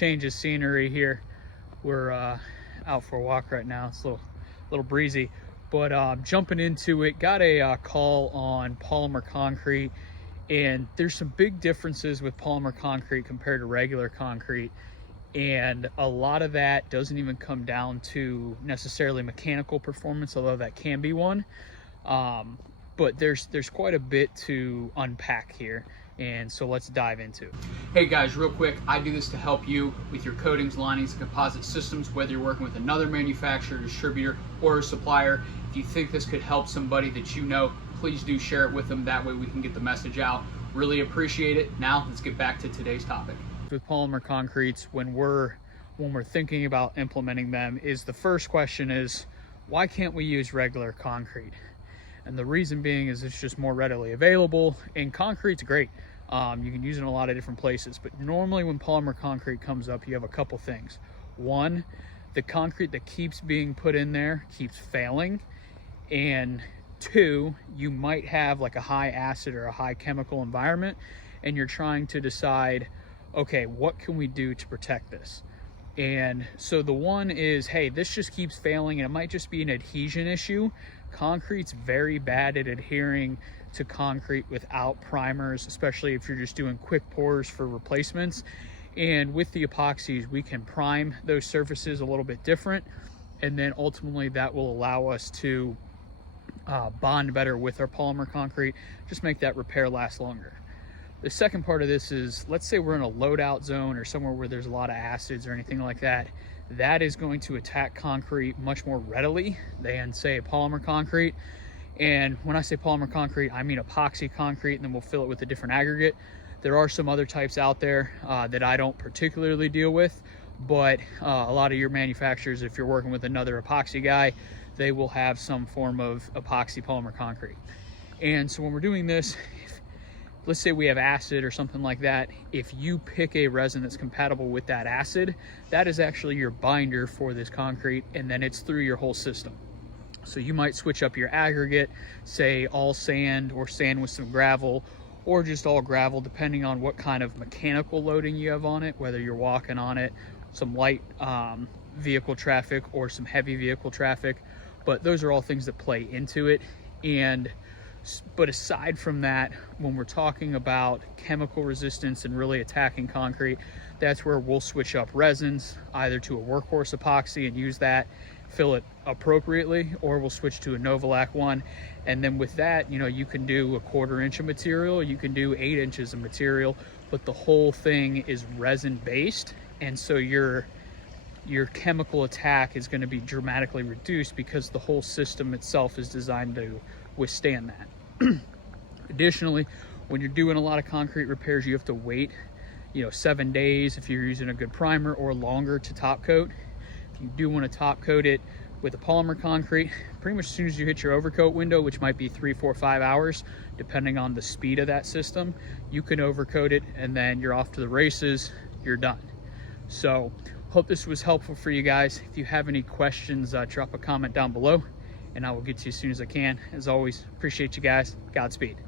change of scenery here. We're out for a walk right now. It's a little breezy, but jumping into it, got a call on polymer concrete, and there's some big differences with polymer concrete compared to regular concrete. And a lot of that doesn't even come down to necessarily mechanical performance, although that can be one. But there's quite a bit to unpack here, and so let's dive into it. Hey guys, real quick, I do this to help you with your coatings, linings, and composite systems, whether you're working with another manufacturer, distributor, or a supplier. If you think this could help somebody that you know, please do share it with them. That way we can get the message out. Really appreciate it. Now let's get back to today's topic. With polymer concretes, when we're thinking about implementing them, is the first question is, why can't we use regular concrete? And the reason being is it's just more readily available, and concrete's great. You can use it in a lot of different places, but normally when polymer concrete comes up, you have a couple things. One, the concrete that keeps being put in there keeps failing, and two, you might have like a high acid or a high chemical environment, and you're trying to decide, okay, what can we do to protect this? And so the one is, hey, this just keeps failing, and it might just be an adhesion issue. Concrete's very bad at adhering to concrete without primers, especially if you're just doing quick pours for replacements. And with the epoxies, we can prime those surfaces a little bit different, and then ultimately that will allow us to bond better with our polymer concrete, just make that repair last longer. The second part of this is, let's say we're in a loadout zone or somewhere where there's a lot of acids or anything like that. That is going to attack concrete much more readily than, say, polymer concrete. And when I say polymer concrete, I mean epoxy concrete, and then we'll fill it with a different aggregate. There are some other types out there that I don't particularly deal with, but a lot of your manufacturers, if you're working with another epoxy guy, they will have some form of epoxy polymer concrete. And so when we're doing this, let's say we have acid or something like that, if you pick a resin that's compatible with that acid, that is actually your binder for this concrete, and then it's through your whole system. So you might switch up your aggregate, say all sand or sand with some gravel, or just all gravel, depending on what kind of mechanical loading you have on it, whether you're walking on it, some light vehicle traffic or some heavy vehicle traffic. But those are all things that play into it. But aside from that, when we're talking about chemical resistance and really attacking concrete, that's where we'll switch up resins, either to a workhorse epoxy and use that, fill it appropriately, or we'll switch to a Novolac one. And then with that, you can do a 1/4 inch of material, you can do 8 inches of material, but the whole thing is resin based. And so your chemical attack is going to be dramatically reduced because the whole system itself is designed to withstand that. Additionally, when you're doing a lot of concrete repairs, you have to wait 7 days if you're using a good primer, or longer to top coat. If you do want to top coat it with a polymer concrete, pretty much as soon as you hit your overcoat window, which might be 3, 4, 5 hours depending on the speed of that system, you can overcoat it, and then you're off to the races, you're done. So hope this was helpful for you guys. If you have any questions, drop a comment down below, and I will get to you as soon as I can. As always, appreciate you guys. Godspeed.